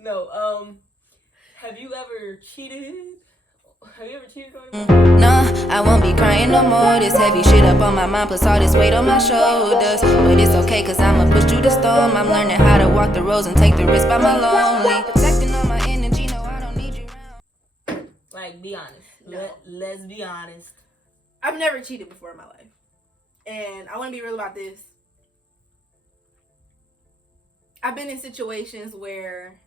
No. Have you ever cheated? Have you ever cheated on anybody? No, I won't be crying no more. This heavy shit up on my mind, plus all this weight on my shoulders. But it's okay, cause I'ma push through the storm. I'm learning how to walk the roads and take the risk by my lonely. Protecting all my energy, no, I don't need you around. Like, be honest. No. Let's be honest. I've never cheated before in my life. And I want to be real about this. I've been in situations where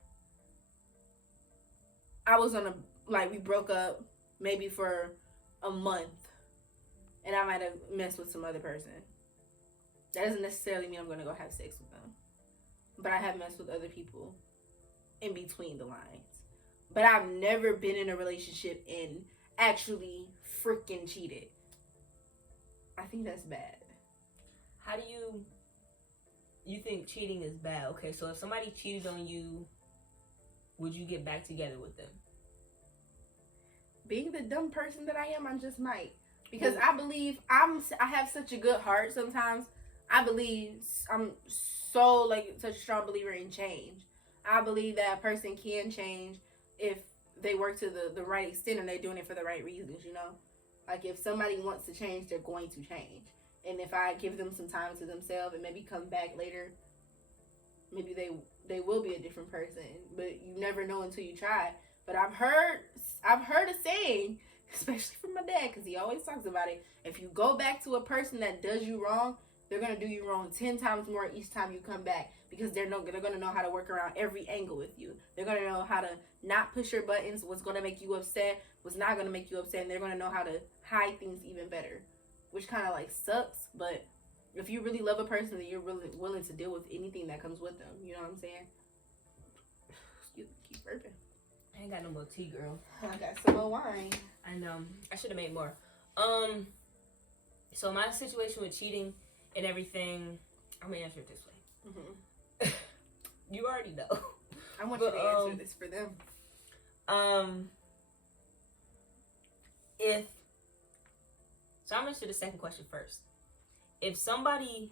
I was on we broke up maybe for a month. And I might have messed with some other person. That doesn't necessarily mean I'm going to go have sex with them. But I have messed with other people in between the lines. But I've never been in a relationship and actually freaking cheated. I think that's bad. How do you think cheating is bad? Okay, so if somebody cheated on you, would you get back together with them? Being the dumb person that I am, I just might. Because I believe I have such a good heart sometimes. I believe I'm such a strong believer in change. I believe that a person can change if they work to the right extent and they're doing it for the right reasons, you know? Like, if somebody wants to change, they're going to change. And if I give them some time to themselves and maybe come back later, maybe they will be a different person. But you never know until you try. But I've heard a saying, especially from my dad, because he always talks about it. If you go back to a person that does you wrong, they're going to do you wrong 10 times more each time you come back, because they're going to know how to work around every angle with you. They're going to know how to not push your buttons, what's going to make you upset, what's not going to make you upset, and they're going to know how to hide things even better, which kind of like sucks. But if you really love a person, then you're really willing to deal with anything that comes with them. You know what I'm saying? Excuse me, keep burping. I ain't got no more tea, girl. I got some more wine. I know. I should have made more. So my situation with cheating and everything, I'm gonna answer it this way. Mm-hmm. You already know. I want you to answer this for them. So I'm gonna answer the second question first. If somebody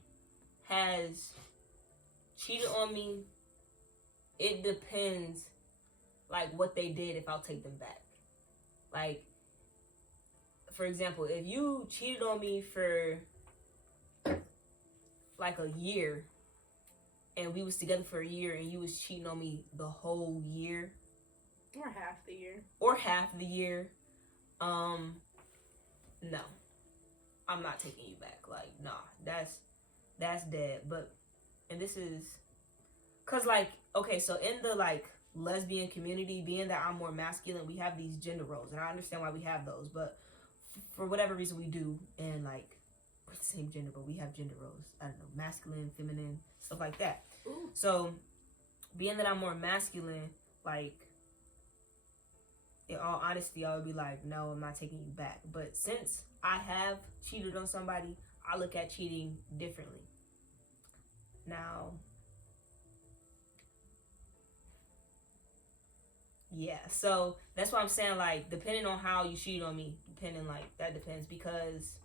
has cheated on me, it depends, like, what they did, if I'll take them back. Like, for example, if you cheated on me for like a year, and we was together for a year, and you was cheating on me the whole year, Or half the year. No, I'm not taking you back. Like, nah, that's dead. But, and this is, cause like, okay, so in the like lesbian community, being that I'm more masculine, we have these gender roles, and I understand why we have those, but for whatever reason we do, and like, we're the same gender, but we have gender roles. I don't know, masculine, feminine, stuff like that. Ooh. So, being that I'm more masculine, like, in all honesty, I would be like, no, I'm not taking you back. But since I have cheated on somebody, I look at cheating differently. Now, yeah, so that's why I'm saying, like, depending on how you cheat on me, that depends, because,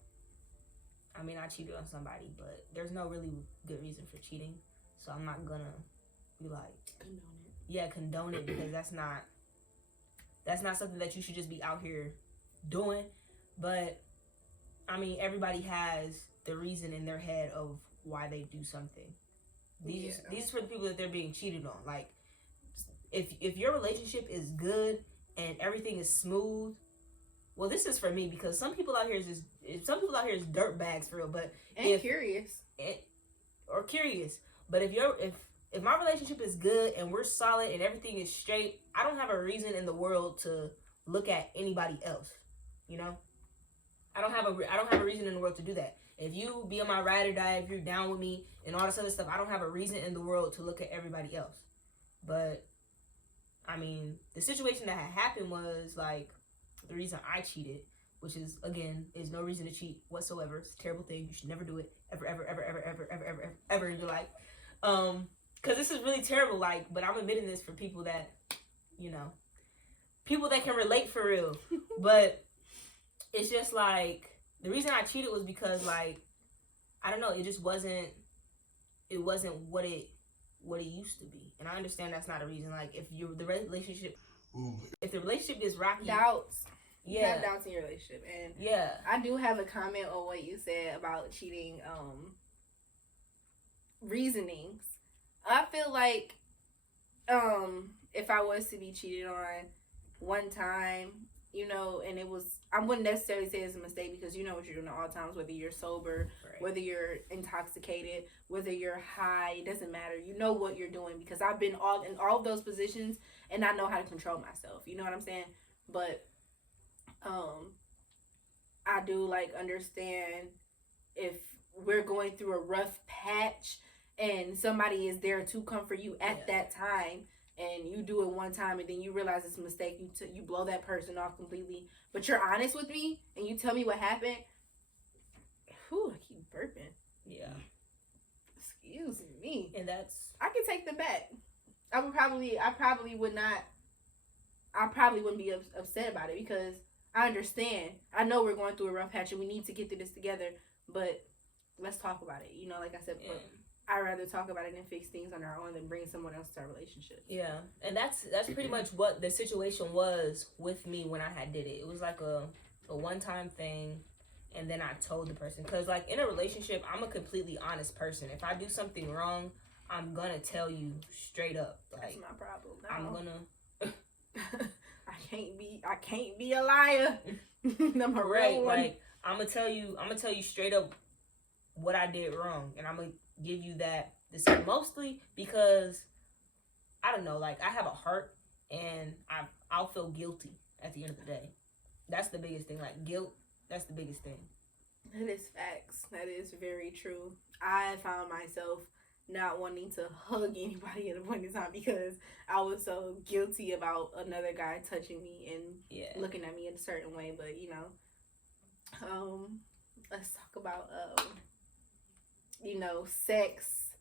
I mean, I cheated on somebody, but there's no really good reason for cheating, so I'm not gonna be like, condone it, because that's not something that you should just be out here doing. But, I mean, everybody has the reason in their head of why they do something. These are for the people that they're being cheated on. Like, if your relationship is good and everything is smooth, well, this is for me, because some people out here is dirt bags for real. But Curious. But if my relationship is good and we're solid and everything is straight, I don't have a reason in the world to look at anybody else. You know, I don't have a reason in the world to do that. If you be on my ride or die, if you're down with me and all this other stuff, I don't have a reason in the world to look at everybody else. But, I mean, the situation that had happened was, like, the reason I cheated, which is, again, is no reason to cheat whatsoever. It's a terrible thing. You should never do it ever in your life. Because this is really terrible, like, but I'm admitting this for people that, you know, people that can relate for real. But it's just, like, the reason I cheated was because, like, I don't know, it just wasn't what it what it used to be. And I understand that's not a reason. Like, if the relationship gets rocky, Doubts. yeah, You have doubts in your relationship, and yeah, I do have a comment on what you said about cheating. Reasonings. I feel like, if I was to be cheated on one time, you know, and it was, I wouldn't necessarily say it's a mistake, because you know what you're doing at all times, whether you're sober, right. whether you're intoxicated, whether you're high, it doesn't matter. You know what you're doing, because I've been in all of those positions, and I know how to control myself. You know what I'm saying? But I do like understand if we're going through a rough patch and somebody is there to comfort you at that time, and you do it one time and then you realize it's a mistake, you blow that person off completely, but you're honest with me and you tell me what happened. Whew, I keep burping. Yeah. Excuse me. And I can take them back. I probably wouldn't be upset about it, because I understand. I know we're going through a rough patch and we need to get through this together, but let's talk about it. You know, like I said, I'd rather talk about it and fix things on our own than bring someone else to our relationship. Yeah, and that's pretty much what the situation was with me when I had did it. It was like a one-time thing, and then I told the person. Because, like, in a relationship, I'm a completely honest person. If I do something wrong, I'm gonna tell you straight up. Like, that's my problem. No. I'm gonna... I can't be a liar. I'm a real one. Like, I'm gonna tell you straight up what I did wrong, and I'm gonna give you that. This mostly because I don't know, like, I have a heart, and I'll feel guilty at the end of the day. That's the biggest thing. Like, guilt. That's the biggest thing. That is facts. That is very true. I found myself not wanting to hug anybody at a point in time because I was so guilty about another guy touching me and looking at me in a certain way. But, you know, let's talk about, you know, sex.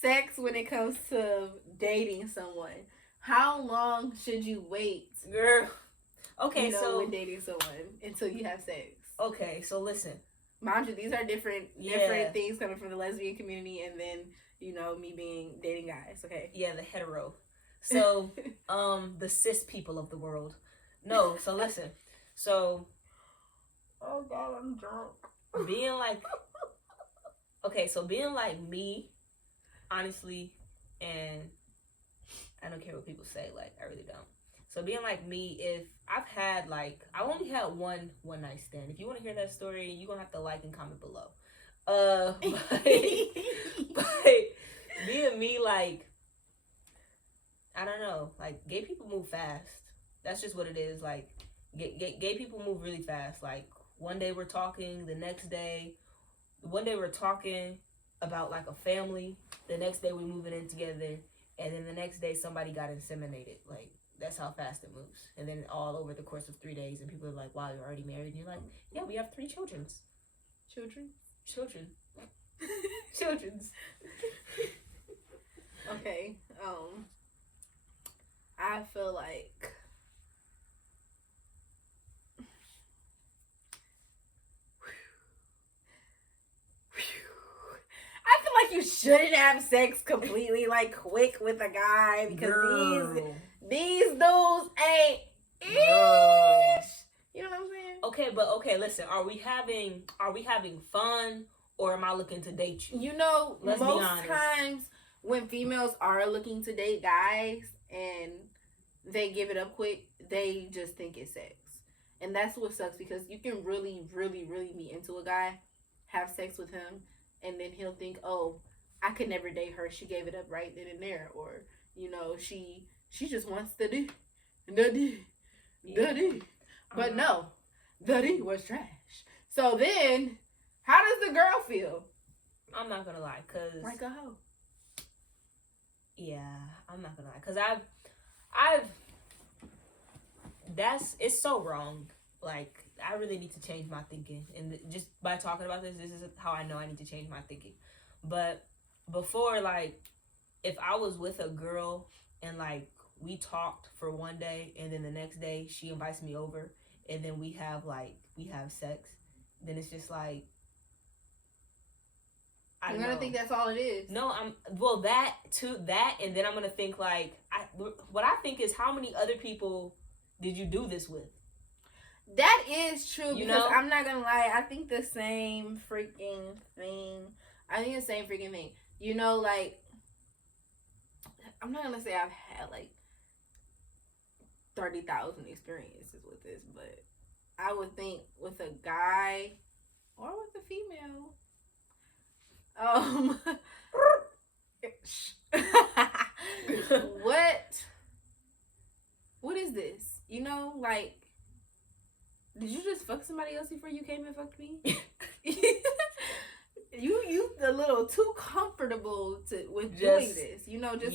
Sex when it comes to dating someone. How long should you wait? Girl. Okay, so when dating someone until you have sex. Okay, so listen. Mind you, these are different things coming from the lesbian community, and then, you know, me dating guys. Okay. Yeah, the hetero. So, the cis people of the world. No, so listen. So. Oh God, I'm drunk. Being like me, honestly, and I don't care what people say. Like, I really don't. So being like me, if I've had I only had one night stand. If you want to hear that story, you're gonna have to like and comment below. But being me, like, I don't know, like, gay people move fast. That's just what it is. Like, gay people move really fast. Like, one day we're talking, one day we're talking about like a family. The next day we're moving in together, and then the next day somebody got inseminated. Like, that's how fast it moves. And then all over the course of 3 days, and people are like, wow, you're already married? And you're like, yeah, we have 3 children. Children? Children's. Okay. I feel like you shouldn't have sex completely quick with a guy, because these dudes ain't ish. You know what I'm saying? Okay, listen. Are we having fun, or am I looking to date you? You know, most times when females are looking to date guys and they give it up quick, they just think it's sex. And that's what sucks, because you can really, really, really be into a guy, have sex with him, and then he'll think, oh, I could never date her. She gave it up right then and there. Or, you know, she just wants the D. But no, the D was trash. So then, how does the girl feel? I'm not gonna lie, cause like a hoe. Yeah, I'm not gonna lie, cause it's so wrong. Like, I really need to change my thinking, and just by talking about this is how I know I need to change my thinking. But before, like, if I was with a girl and like we talked for one day, and then the next day she invites me over, and then we have sex, then it's just like, I'm gonna think that's all it is. No, that too, and then I'm gonna think like what I think is how many other people did you do this with? That is true, You because know? I'm not gonna lie, I think the same freaking thing. You know, like, I'm not gonna say I've had like 30,000 experiences with this, but I would think with a guy or with a female. What is this? You know, like, did you just fuck somebody else before you came and fucked me? You a little too comfortable with doing this. You know, just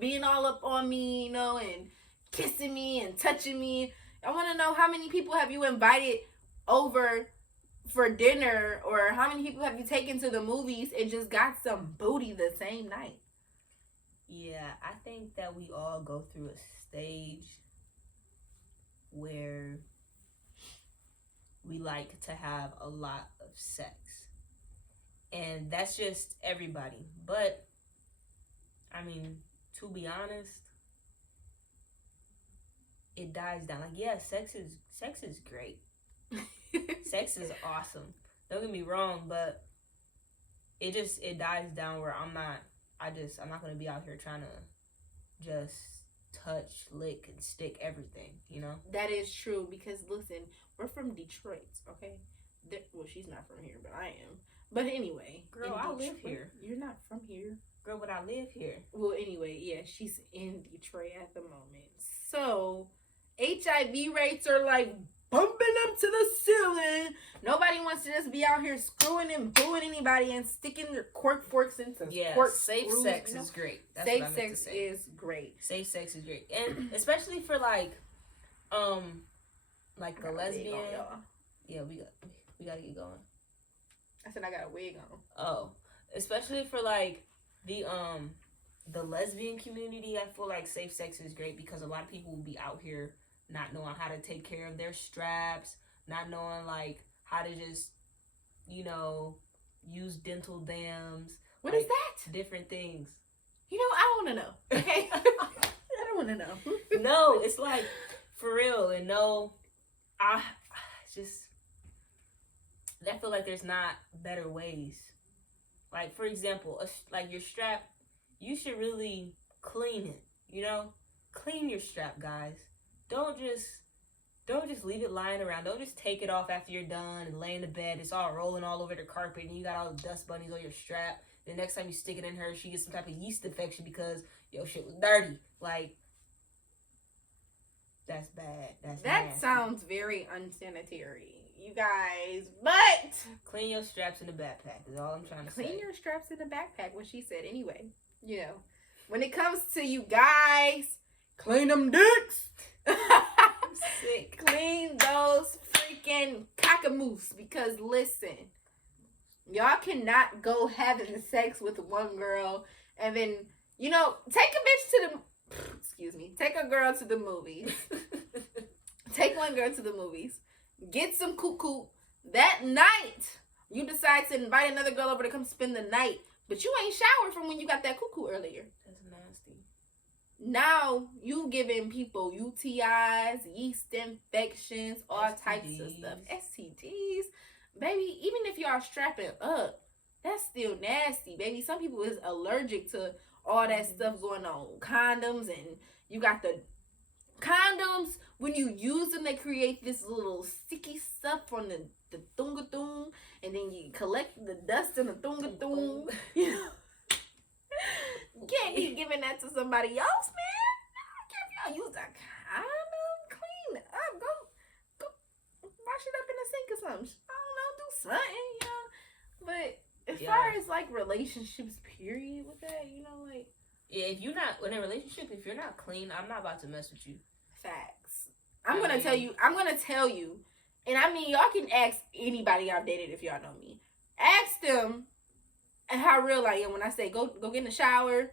being all up on me, you know, and kissing me and touching me. I want to know, how many people have you invited over for dinner, or how many people have you taken to the movies and just got some booty the same night? Yeah, I think that we all go through a stage where we like to have a lot of sex. And that's just everybody. But, I mean, to be honest, it dies down. Like, yeah, sex is great. Sex is awesome. Don't get me wrong, but it dies down where I'm not gonna be out here trying to just touch, lick, and stick everything, you know? That is true, because listen, we're from Detroit, okay? Well, she's not from here, but I am. But anyway, girl, I live here. You're not from here. Girl, but I live here. Well, anyway, yeah, she's in Detroit at the moment. So, HIV rates are like bumping up to the ceiling. Nobody wants to just be out here screwing and booing anybody and sticking their cork forks into cork safe screws, sex you know? is great. That's safe what I meant sex to say. is great. Safe sex is great, and especially for like the lesbian. Yeah, we gotta get going. I said I got a wig on. Oh, especially for like the lesbian community, I feel like safe sex is great because a lot of people will be out here not knowing how to take care of their straps, not knowing like how to just, you know, use dental dams. What like, is that? Different things. You know, I want to know. Okay, I don't want to know. No, it's like for real, and no, I feel like there's not better ways. Like, for example, like your strap, you should really clean it, you know? Clean your strap, guys. Don't just leave it lying around. Don't just take it off after you're done and lay in the bed. It's all rolling all over the carpet and you got all the dust bunnies on your strap. The next time you stick it in her, she gets some type of yeast infection because your shit was dirty. Like, that's bad. That nasty. Sounds very unsanitary, you guys. But clean your straps in the backpack is all I'm trying to say. Clean your straps in the backpack, what she said. Anyway, you know, when it comes to you guys, clean them dicks. Sick. Clean those freaking cockamoose, because listen, y'all cannot go having sex with one girl and then, you know, take a girl to the movies. Take one girl to the movies. Get some cuckoo. That night, you decide to invite another girl over to come spend the night, but you ain't showered from when you got that cuckoo earlier. That's nasty. Now you giving people UTIs, yeast infections, all STDs. types of stuff. STDs. Baby, even if y'all strapping up, that's still nasty, baby. Some people is allergic to all that stuff going on. Condoms, and you got the condoms, when you use them, they create this little sticky stuff on the thunga-thung, and then you collect the dust in the thunga-thung. You know? You can't be giving that to somebody else, man. I don't care if y'all use a condom. Clean it up. Go wash it up in the sink or something. I don't know, do something, you know. But as far as like relationships, period, with that, you know, like, yeah, if you're not in a relationship, if you're not clean, I'm not about to mess with you. facts. I'm gonna tell you, and I mean, y'all can ask anybody I've dated if y'all know me. Ask them and how real I am when I say go get in the shower.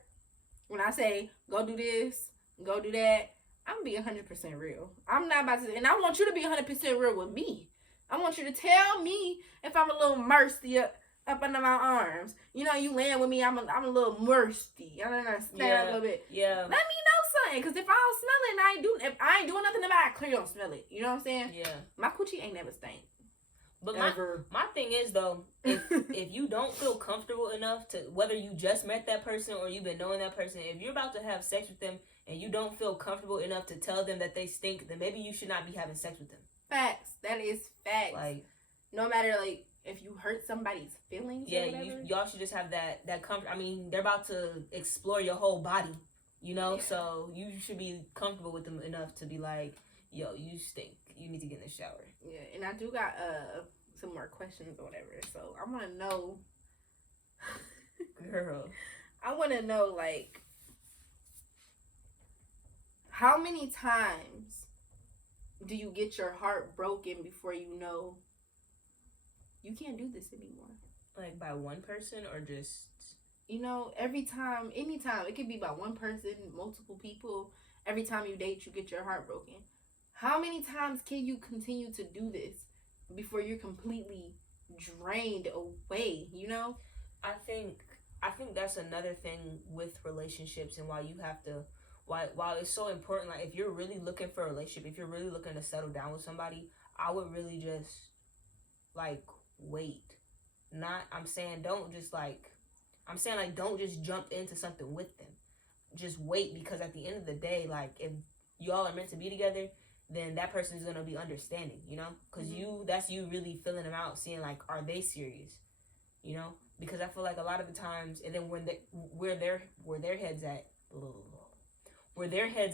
When I say go do this, go do that, I'm gonna be 100% real. I'm not about to, and I want you to be 100% real with me. I want you to tell me if I'm a little up under my arms. You know, you laying with me, I'm a little musty. I don't know, stand up a little bit. Yeah. Let me know something, because if I don't smell it and if I ain't doing nothing about it, I clearly don't smell it. You know what I'm saying? Yeah. My coochie ain't never stank. But my thing is, though, if you don't feel comfortable enough to, whether you just met that person or you've been knowing that person, if you're about to have sex with them and you don't feel comfortable enough to tell them that they stink, then maybe you should not be having sex with them. Facts. That is facts. Like, no matter, like, if you hurt somebody's feelings, yeah, y'all should just have that comfort. I mean, they're about to explore your whole body, you know, so you should be comfortable with them enough to be like, yo, you stink. You need to get in the shower. Yeah, and I do got some more questions or whatever. So I want to know, girl. I want to know, like, how many times do you get your heart broken before you know you can't do this anymore? Like by one person or just, you know, every time, anytime. It could be by one person, multiple people. Every time you date, you get your heart broken. How many times can you continue to do this before you're completely drained away, you know? I think that's another thing with relationships, and why you have to, while it's so important, like if you're really looking for a relationship, if you're really looking to settle down with somebody, I would really just like wait. I'm saying don't just jump into something with them. Just wait, because at the end of the day, like if y'all are meant to be together, then that person's gonna be understanding, you know, because that's you really feeling them out, seeing like, are they serious, you know? Because I feel like a lot of the times, and then where their heads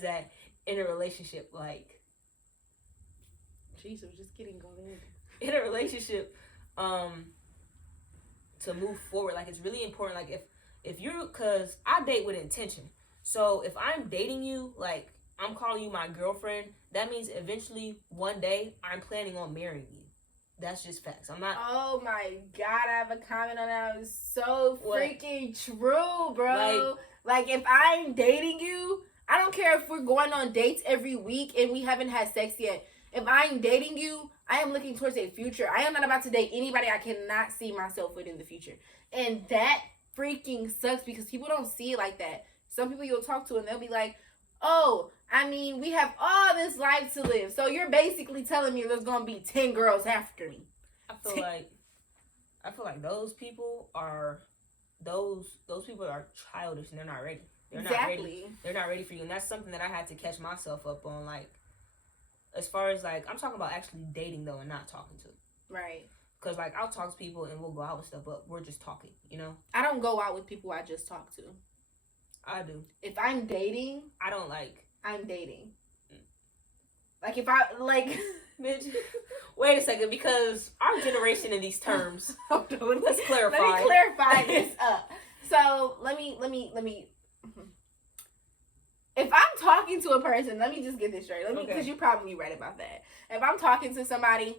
at in a relationship, like, Jesus, just kidding, go ahead. In a relationship, to move forward, like it's really important, like if you're, cause I date with intention, so if I'm dating you, like I'm calling you my girlfriend, that means eventually one day I'm planning on marrying you. That's just facts. I'm not. Oh my God, I have a comment on that. It's so freaking true, bro. Like if I'm dating you, I don't care if we're going on dates every week and we haven't had sex yet. If I'm dating you, I am looking towards a future. I am not about to date anybody I cannot see myself with in the future. And that freaking sucks, because people don't see it like that. Some people you'll talk to and they'll be like, oh, I mean, we have all this life to live. So you're basically telling me there's going to be 10 girls after me. I feel like those people are childish and they're not ready. They're not ready for you. And that's something that I had to catch myself up on, like, as far as, like, I'm talking about actually dating, though, and not talking to. Right. Because, like, I'll talk to people and we'll go out with stuff, but we're just talking, you know? I don't go out with people I just talk to. I do. If I'm dating, I don't like. I'm dating. Like, if I, like... Bitch, wait a second, because our generation in these terms. Hold on, let's clarify. Let me clarify this up. So, let me... If I'm talking to a person, let me just get this straight. Because you're probably right about that. If I'm talking to somebody,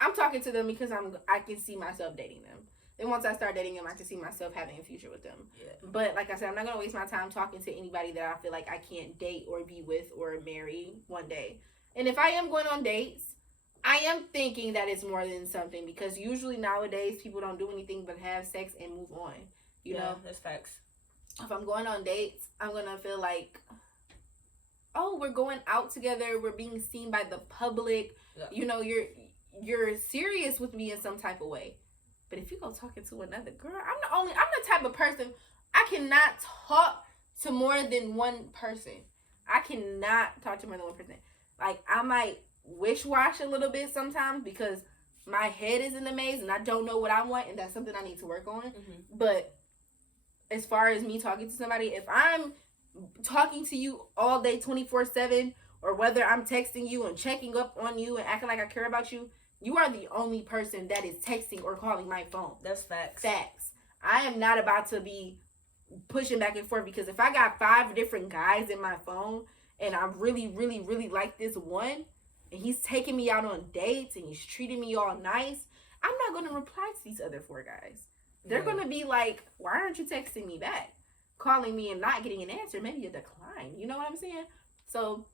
I'm talking to them because I can see myself dating them. Then once I start dating them, I can see myself having a future with them. Yeah. But like I said, I'm not going to waste my time talking to anybody that I feel like I can't date or be with or marry one day. And if I am going on dates, I am thinking that it's more than something, because usually nowadays people don't do anything but have sex and move on. You know? That's facts. If I'm going on dates, I'm going to feel like, oh, we're going out together. We're being seen by the public. Yeah. You know, you're serious with me in some type of way. But if you go talking to another girl, I'm the type of person, I cannot talk to more than one person. I cannot talk to more than one person. Like, I might wish-wash a little bit sometimes because my head is in a maze and I don't know what I want, and that's something I need to work on. Mm-hmm. But as far as me talking to somebody, if I'm talking to you all day 24/7, or whether I'm texting you and checking up on you and acting like I care about you, you are the only person that is texting or calling my phone. That's facts. Facts. I am not about to be pushing back and forth, because if I got 5 different guys in my phone and I really, really, really like this one, and he's taking me out on dates and he's treating me all nice, I'm not going to reply to these other 4 guys. They're going to be like, why aren't you texting me back? Calling me and not getting an answer, maybe a decline. You know what I'm saying? So,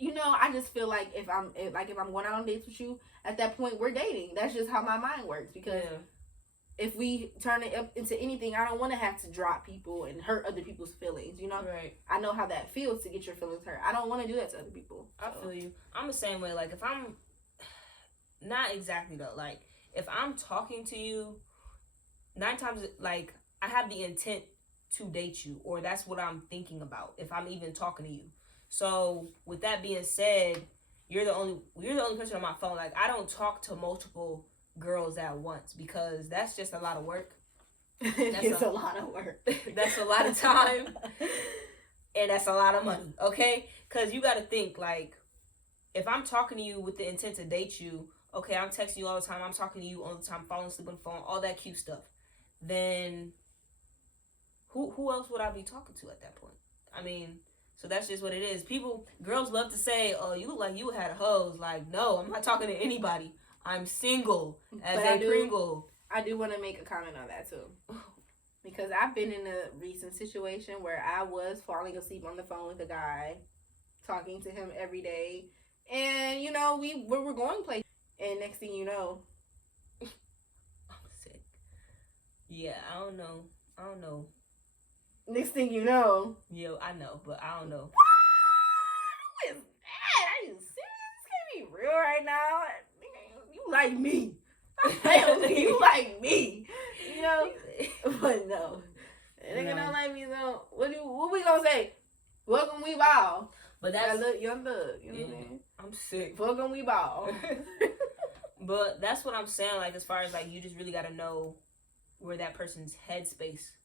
you know, I just feel like if I'm going out on dates with you, at that point we're dating. That's just how my mind works. Because if we turn it up into anything, I don't want to have to drop people and hurt other people's feelings. You know, Right. I know how that feels to get your feelings hurt. I don't want to do that to other people. I feel you. I'm the same way. Like if I'm not exactly though. Like if I'm talking to you, 9 times like I have the intent to date you, or that's what I'm thinking about if I'm even talking to you. So with that being said, you're the only person on my phone. Like I don't talk to multiple girls at once because that's just a lot of work. It's a lot of work. That's a lot of time, and that's a lot of money. Okay, because you got to think like if I'm talking to you with the intent to date you, okay, I'm texting you all the time, I'm talking to you all the time, falling asleep on the phone, all that cute stuff. Then who else would I be talking to at that point? I mean, so that's just what it is. Girls love to say, "Oh, you look like you had hoes." Like, no, I'm not talking to anybody. I'm single as a Pringle. I do want to make a comment on that too, because I've been in a recent situation where I was falling asleep on the phone with a guy, talking to him every day, and you know we were going places, and next thing you know, I'm sick. Yeah, I don't know. Next thing you know, Yo, I know, but I don't know. Who is that? Are you serious? This can't be real right now. You like me. You like me. You know? But no. Nigga don't like me, so what we gonna say? Welcome we ball. But that's look young thug. You know what I mean? I'm sick. Welcome we ball. But that's what I'm saying, like as far as like you just really gotta know where that person's headspace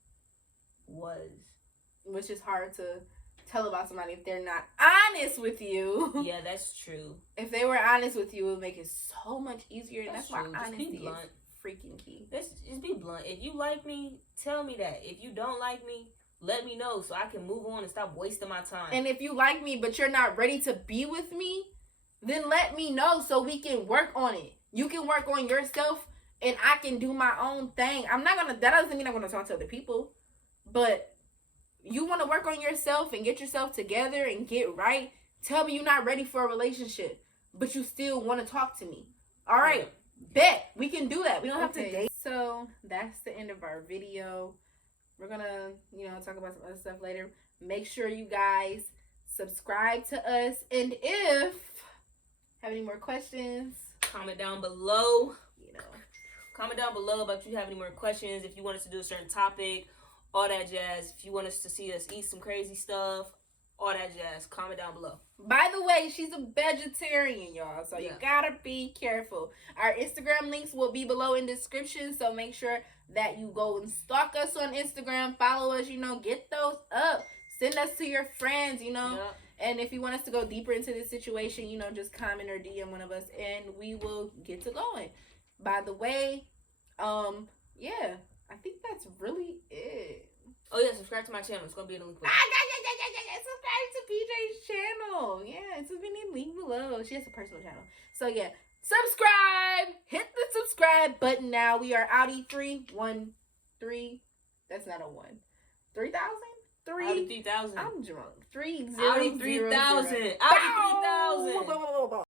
was. Which is hard to tell about somebody if they're not honest with you. Yeah, that's true. If they were honest with you, it would make it so much easier. And that's why true. Just honesty be blunt. is freaking key. Just be blunt. If you like me, tell me that. If you don't like me, let me know so I can move on and stop wasting my time. And if you like me but you're not ready to be with me, then let me know so we can work on it. You can work on yourself and I can do my own thing. That doesn't mean I'm gonna talk to other people. But you want to work on yourself and get yourself together and get right. Tell me you're not ready for a relationship, but you still want to talk to me. All right, bet we can do that. We don't have to date. So that's the end of our video. We're gonna, talk about some other stuff later. Make sure you guys subscribe to us, and if have any more questions, comment down below. Comment down below about if you have any more questions. If you want us to do a certain topic. All that jazz. If you want us to see us eat some crazy stuff, all that jazz, comment down below. By the way, she's a vegetarian, y'all. So you gotta be careful. Our Instagram links will be below in the description. So make sure that you go and stalk us on Instagram. Follow us, get those up. Send us to your friends, And if you want us to go deeper into this situation, just comment or DM one of us and we will get to going. By the way, yeah. I think that's really it. Oh yeah, subscribe to my channel. It's gonna be in the link below. Subscribe to PJ's channel. Yeah, it's in the link below. She has a personal channel. So yeah, subscribe. Hit the subscribe button now. We are Audi 313. That's not a 1. 3,000? Audi 3000. I'm drunk. 3000. Audi 3000. Audi 3000.